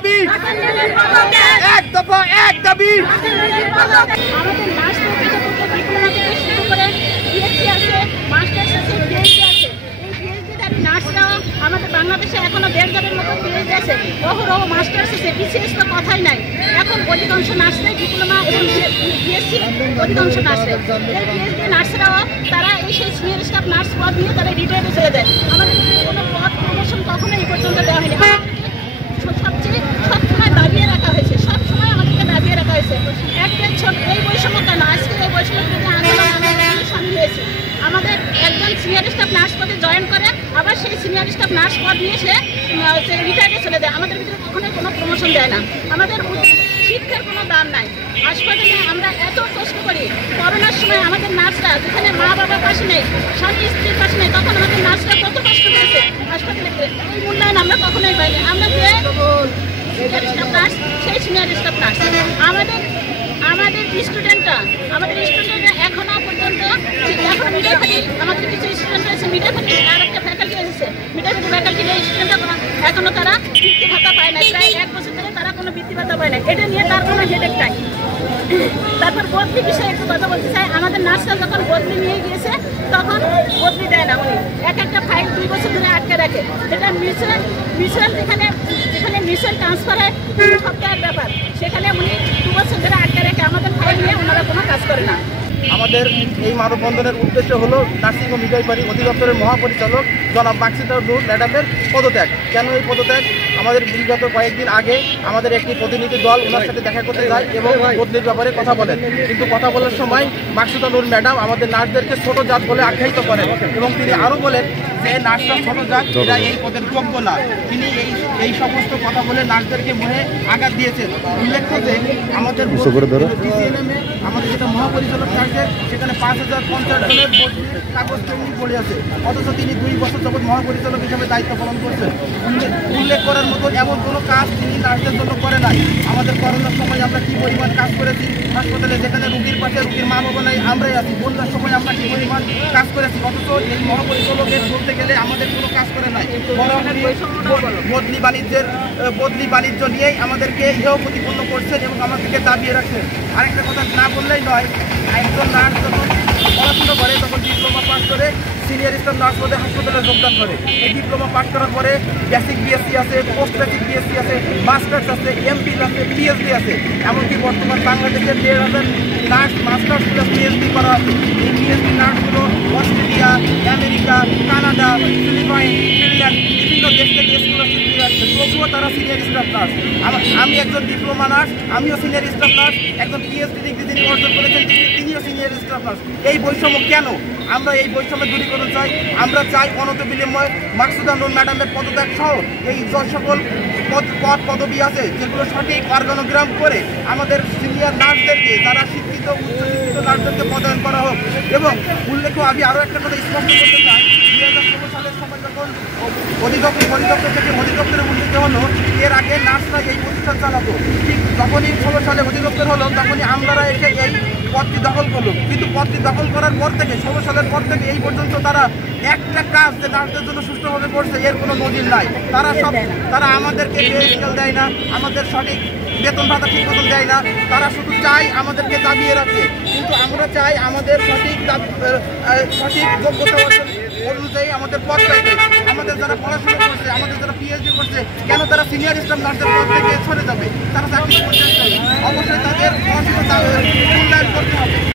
দাবি, এক দফা এক দাবি। আমাদের বাংলাদেশে এখনো 1.5 মতো পিএইচডি আছে, অহরহ মাস্টার্স আছে, বিসিএস তো কথাই নাই। এখন অধিকাংশ নার্সরাই ডিপ্লোমা এবং বিএসসি অধিকাংশ নার্সরাই, এই পিএইচডি নার্সরাও তারা এই সেই সিনিয়র স্টাফ নার্স পদ নিয়ে তারা রিটায়ারে চলে যায়। আমাদের কোনো পদ প্রমোশন কখনো এই পর্যন্ত দেওয়া হয়নি। সবচেয়ে সবসময় দাবিয়ে রাখা হয়েছে, সবসময় আমাদেরকে দাবিয়ে রাখা হয়েছে। একটা ছোট এই বৈষম্য কেন, আজকে এই বৈষম্য আন্দোলন আমরা সামিল হয়েছি। আমাদের একজন সিনিয়র স্টাফ নার্স পদে জয়েন করে, আবার সেই সিনিয়র স্টাফ নার্স পদ নিয়ে সে রিটায়ারে চলে যায়। আমাদের ভিতরে কখনোই কোনো প্রমোশন দেয় না। আমাদের শিক্ষার কোনো দাম নাই। হাসপাতালে আমরা এত কষ্ট করি, করোনার সময় আমাদের নার্সরা যেখানে মা বাবার পাশে নেই, স্বামী স্ত্রীর পাশে নেই, তখন আমাদের নার্সরা কত কষ্ট করেছে হাসপাতালে। এই মূল্যায়ন আমরা কখনোই পাইনি। আমরা যে সিনিয়র স্টাফ নার্স, সেই সিনিয়র স্টাফ নার্স আমাদের স্টুডেন্টরা এখনো পর্যন্ত এখন মিডাইফারি আমাদের কিছু স্টুডেন্ট আছে, মিডাইফারি আর একটা ফ্যাকাল্টি এসেছে, মিডাইফারি ফ্যাকাল্টির এই স্টুডেন্টরা এখনো তারা বৃত্তি ভাতা পায় না। প্রায় 1 বছর ধরে তারা কোনো বৃত্তি ভাতা পায় না। এটা নিয়ে তার কোনো হেডেক নাই। তারপর বদলি বিষয়ে একটু কথা বলতে চাই। আমাদের নার্সরা যখন বদলি নিয়ে গিয়েছে তখন বদলি দেয় না, উনি একটা ফাইল 2 বছর ধরে আটকে রাখে। এটা মিউচুয়াল যেখানে মিউচুয়াল ট্রান্সফারের 3 সপ্তাহের ব্যাপার, সেখানে উনি 2 বছর ধরে আটকে রেখে আমাদের ফাইল নিয়ে ওনারা কোনো কাজ করে না। আমাদের এই মানববন্ধনের উদ্দেশ্য হলো নার্সিং ও মিডওয়াইফারি অধিদপ্তরের মহাপরিচালক জনাব মাকসুদা নূর ম্যাডামের পদত্যাগ। কেন এই পদত্যাগ? আমাদের বিগত কয়েকদিন আগে আমাদের একটি প্রতিনিধি দল ওনার সাথে দেখা করতে যায় এবং বদলির ব্যাপারে কথা বলেন, কিন্তু কথা বলার সময় মাকসুদা নূর ম্যাডাম আমাদের নার্সদেরকে ছোট জাত বলে আখ্যায়িত করেন এবং তিনি আরও বলেন যে নার্সরা ছোট জাত, এরা এই পদের যোগ্য না। তিনি এই সমস্ত কথা বলে নার্সদেরকে মনে আঘাত দিয়েছেন। উল্লেখ্য যে আমাদের ডিসিএনএমে আমাদের যেটা মহাপরিচালক চার্জের সেখানে 5050 জনের কাগজ পেন্ডিং পড়ে আছে, অথচ তিনি 2 বছর যাবৎ মহাপরিচালক হিসেবে দায়িত্ব পালন করছেন। উল্লেখ করার মতো এমন কোনো কাজ তিনি নার্সদের জন্য করে নাই। আমাদের করোনার সময় আমরা কি পরিমাণ কাজ করেছি হাসপাতালে, যেখানে রুগীর পাশে রুগীর মা বাবা নাই, আমরাই আছি। বন্যার সময় আমরা কি পরিমাণ কাজ করেছি, অথচ এই মহাপরিচালকের বলতে গেলে আমাদের কোনো কাজ করে নাই। বদলি বাণিজ্য নিয়েই আমাদেরকে ইহেও প্রতিপন্ন করছেন এবং আমাদেরকে দাবিয়ে রাখছেন। আরেকটা কথা না বললেই নয়, একজন নার্স যখন পড়াশোনা করে তখন ডিপ্লোমা পাস করে সিনিয়র স্টাফ নার্স পদে হাসপাতালে যোগদান করে। এই ডিপ্লোমা পাস করার পরে বেসিক বিএসসি আছে, পোস্ট বেসিক বিএসসি আছে, মাস্টার্স আছে, এমপি আছে, পিএইচডি আছে। এমনকি বর্তমান বাংলাদেশের 1,000 নার্স মাস্টার্স প্লাস পিএইচডি করা আছে। এই পিএইচডি নার্সগুলো Australia, America, Canada, Philippines, Finland বিভিন্ন দেশ থেকে স্কলারশিপ নিয়ে আসছে, তবুও তারা সিনিয়র স্টাফ নার্স। আমি একজন ডিপ্লোমা নার্স, আমিও সিনিয়র স্টাফ নার্স। একজন পিএইচডি ডিগ্রি যিনি অর্জন করেছেন তিনিও সিনিয়র স্টাফ নার্স। এই বৈষম্য কেন? আমরা এই বৈষম্য দূরীকরণ চাই। আমরা চাই অনতিবিলম্বে মাকসুদা নূর ম্যাডামের পদত্যাগ সহ এই যে সকল পদবি আছে যেগুলো সঠিক অর্গানোগ্রাম করে আমাদের সিনিয়র নার্সদেরকে, যারা শিক্ষিত উচ্চশিক্ষিত নার্সদেরকে পদায়ন করা হোক। এবং উল্লেখ্য আমি আরও একটা কথা স্পষ্ট করতে চাই, 2016 সালের সময় যখন অধিদপ্তর থেকে অধিদপ্তরে উন্নীত হলো, এর আগে নার্সরা এই প্রতিষ্ঠান চালাতো। ঠিক যখনই 16 সালে অধিদপ্তর হলো তখনই আমলারা এসে এই পদটি দখল করলো। কিন্তু পদটি দখল করার পর থেকে 16 সালের পর থেকে এই পর্যন্ত তারা একটা কাজ যে নার্সদের জন্য সুষ্ঠুভাবে করছে এর কোনো নজির নাই। তারা আমাদেরকে পে স্কেল দেয় না, আমাদের সঠিক বেতন ভাতা ঠিক মতন দেয় না। তারা শুধু চাই আমাদেরকে দাবিয়ে রাখে, কিন্তু আমরা চাই আমাদের সঠিক যোগ্যতা অনুযায়ী আমাদের পদ পাইতে। আমাদের যারা পড়াশোনা করছে, আমাদের যারা পিএইচডি করছে, কেন তারা সিনিয়র স্টাফ নার্সের পদ থেকে সরে যাবে? তারা চাকরি